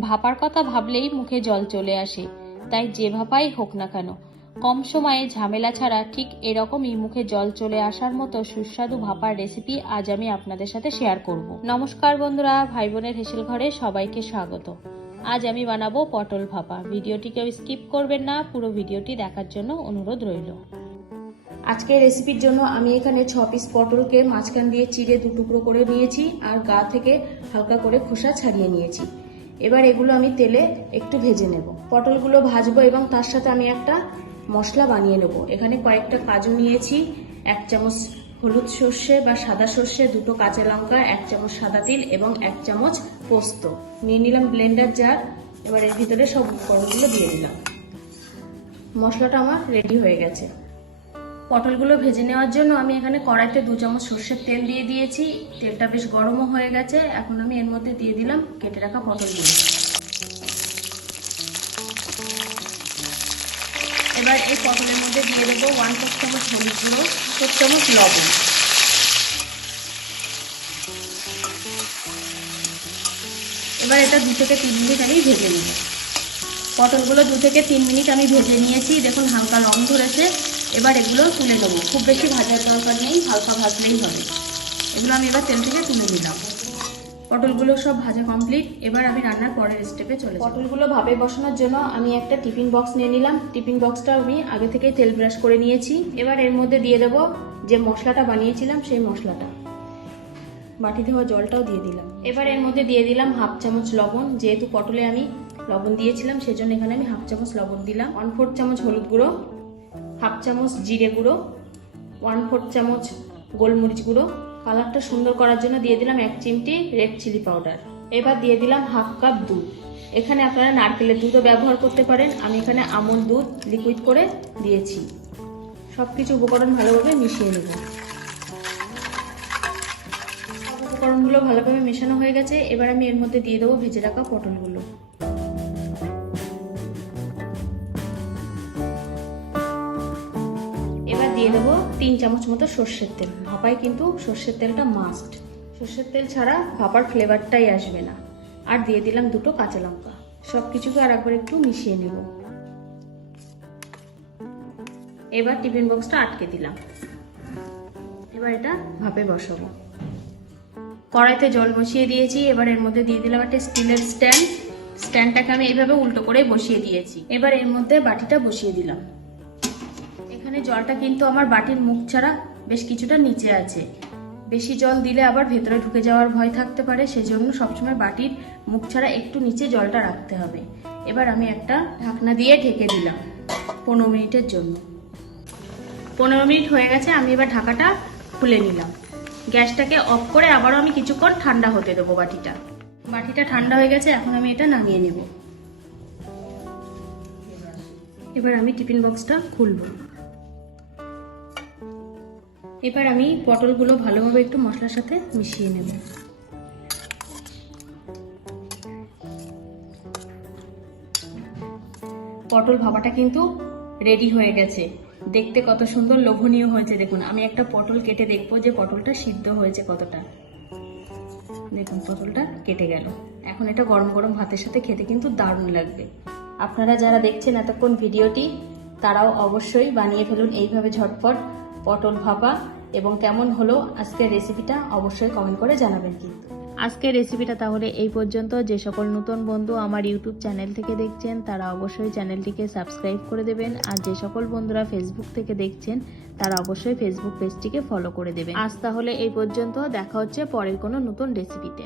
ভাপার কথা ভাবলেই মুখে জল চলে আসে, তাই যে ভাপাই হোক না কেন কম সময়ে ঝামেলা ছাড়া ঠিক এরকমই মুখে জল চলে আসার মতো সুস্বাদু ভাপার রেসিপি আজ আমি আপনাদের সাথে শেয়ার করব। নমস্কার বন্ধুরা, ভাই বোনের হেসেল ঘরে সবাইকে স্বাগত। আজ আমি বানাবো পটল ভাপা। ভিডিওটিকে স্কিপ করবেন না, পুরো ভিডিওটি দেখার জন্য অনুরোধ রইল। আজকের রেসিপির জন্য আমি এখানে 6 পিস পটলকে মাঝখান দিয়ে চিড়ে 2 টুকরো করে নিয়েছি আর গা থেকে হালকা করে খোসা ছাড়িয়ে নিয়েছি। এবার এগুলো আমি তেলে একটু ভেজে নেব। পটলগুলো ভাজবো এবং তার সাথে আমি একটা মশলা বানিয়ে নেব। এখানে কয়েকটা কাজু নিয়েছি, 1 চামচ হলুদ সর্ষে বা সাদা সর্ষে, 2টো কাঁচা লঙ্কা, 1 চামচ সাদা তিল এবং 1 চামচ পোস্ত নিয়ে নিলাম ব্লেন্ডার জার। এবার এর ভিতরে সব উপকরণগুলো দিয়ে দিলাম। মশলাটা আমার রেডি হয়ে গেছে। পটলগুলো ভেজে নেওয়ার জন্য আমি এখানে কড়াইতে 2 চামচ সর্ষের তেল দিয়ে দিয়েছি। তেলটা বেশ গরমও হয়ে গেছে। এখন আমি এর মধ্যে দিয়ে দিলাম কেটে রাখা পটলগুলো। এবার এই পটলের মধ্যে দিয়ে দেবো 1/4 চামচ হলুদ গুঁড়ো, 1 চামচ লবণ। এবার এটা 2 থেকে 3 মিনিট আমি ভেজে নেব। পটলগুলো 2 থেকে 3 মিনিট আমি ভেজে নিয়েছি। দেখুন হালকা রং ধরেছে। এবার এগুলো তুলে নেবো। খুব বেশি ভাজার দরকার নেই, হালকা ভাজলেই হবে। এগুলো আমি এবার তেল থেকে তুলে নিলাম। পটলগুলো সব ভাজা কমপ্লিট। এবার আমি রান্নার পরের স্টেপে চলে যাব। পটলগুলো ভাপে বসানোর জন্য আমি একটা টিফিন বক্স নিয়ে নিলাম। টিফিন বক্সটা আমি আগে থেকে তেল ব্রাশ করে নিয়েছি। এবার এর মধ্যে দিয়ে দেবো যে মশলাটা বানিয়েছিলাম সেই মশলাটা। বাটি ধোয়া জলটাও দিয়ে দিলাম। এবার এর মধ্যে দিয়ে দিলাম 1/2 চামচ লবণ। যেহেতু পটলে আমি লবণ দিয়েছিলাম সেজন্য এখানে আমি 1/2 চামচ লবণ দিলাম। 1/4 চামচ হলুদ গুঁড়ো, 1/2 চামচ জিরে গুঁড়ো, 1/4 চামচ গোলমরিচ গুঁড়ো। কালারটা সুন্দর করার জন্য দিয়ে দিলাম 1 চিমটি রেড চিলি পাউডার। এবার দিয়ে দিলাম 1/2 কাপ দুধ। এখানে আপনারা নারকেলের দুধও ব্যবহার করতে পারেন। আমি এখানে আমুল দুধ লিকুইড করে দিয়েছি। সবকিছু উপকরণ ভালোভাবে মিশিয়ে নেব। উপকরণগুলো ভালোভাবে মেশানো হয়ে গেছে। এবার আমি এর মধ্যে দিয়ে দেবো ভেজে রাখা পটলগুলো। এবার দিয়ে দেবো 3 চামচ মতো সর্ষের তেল। ভাপায় কিন্তু সর্ষের তেলটা মাস্ট। সর্ষের তেল ছাড়া ভাপার ফ্লেভারটাই আসবে না। আর দিয়ে দিলাম 2টো কাঁচা লঙ্কা। সবকিছুকে আর একবার একটু মিশিয়ে নেব। এবার টিফিন বক্সটা আটকে দিলাম। এবার এটা ভাপে বসাবো। কড়াইতে জল বসিয়ে দিয়েছি। এবার এর মধ্যে দিয়ে দিলাম একটা স্টিলের স্ট্যান্ড। স্ট্যান্ডটাকে আমি এইভাবে উল্টো করে বসিয়ে দিয়েছি। এবার এর মধ্যে বাটিটা বসিয়ে দিলাম। এখানে জলটা কিন্তু আমার বাটির মুখ ছাড়া বেশ কিছুটা নিচে আছে। বেশি জল দিলে আবার ভেতরে ঢুকে যাওয়ার ভয় থাকতে পারে, সেজন্য সবসময় বাটির মুখ ছাড়া একটু নিচে জলটা রাখতে হবে। এবার আমি একটা ঢাকনা দিয়ে ঢেকে দিলাম 15 মিনিটের জন্য। 15 মিনিট হয়ে গেছে। আমি এবার ঢাকাটা খুলে নিলাম। গ্যাসটাকে অফ করে আবারও আমি কিছুক্ষণ ঠান্ডা হতে দেবো বাটিটা। বাটিটা ঠান্ডা হয়ে গেছে। এখন আমি এটা নামিয়ে নেব। এবার আমি টিফিন বক্সটা খুলবো। এবার আমি পটলগুলো ভালোভাবে একটু মশলার সাথে মিশিয়ে নেব। পটল ভাপাটা কিন্তু রেডি হয়ে গেছে। দেখতে কত সুন্দর লোভনীয় হয়েছে। দেখুন আমি একটা পটল কেটে দেখবো যে পটলটা সিদ্ধ হয়েছে কতটা। দেখুন পটলটা কেটে গেল। এখন এটা গরম গরম ভাতের সাথে খেতে কিন্তু দারুণ লাগবে। আপনারা যারা দেখছেন এতক্ষণ ভিডিওটি, তারাও অবশ্যই বানিয়ে ফেলুন এইভাবে ঝটপট পটল ভাপা। এবং কেমন হলো আজকের রেসিপিটা অবশ্যই কমেন্ট করে জানাবেন। কিন্তু আজকের রেসিপিটা তাহলে এই পর্যন্ত। যে সকল নতুন বন্ধু আমার ইউটিউব চ্যানেল থেকে দেখছেন তারা অবশ্যই চ্যানেলটিকে সাবস্ক্রাইব করে দেবেন। আর যে সকল বন্ধুরা ফেসবুক থেকে দেখছেন তারা অবশ্যই ফেসবুক পেজটিকে ফলো করে দেবেন। আজ তাহলে এই পর্যন্ত। দেখা হচ্ছে পরের কোনো নতুন রেসিপিতে।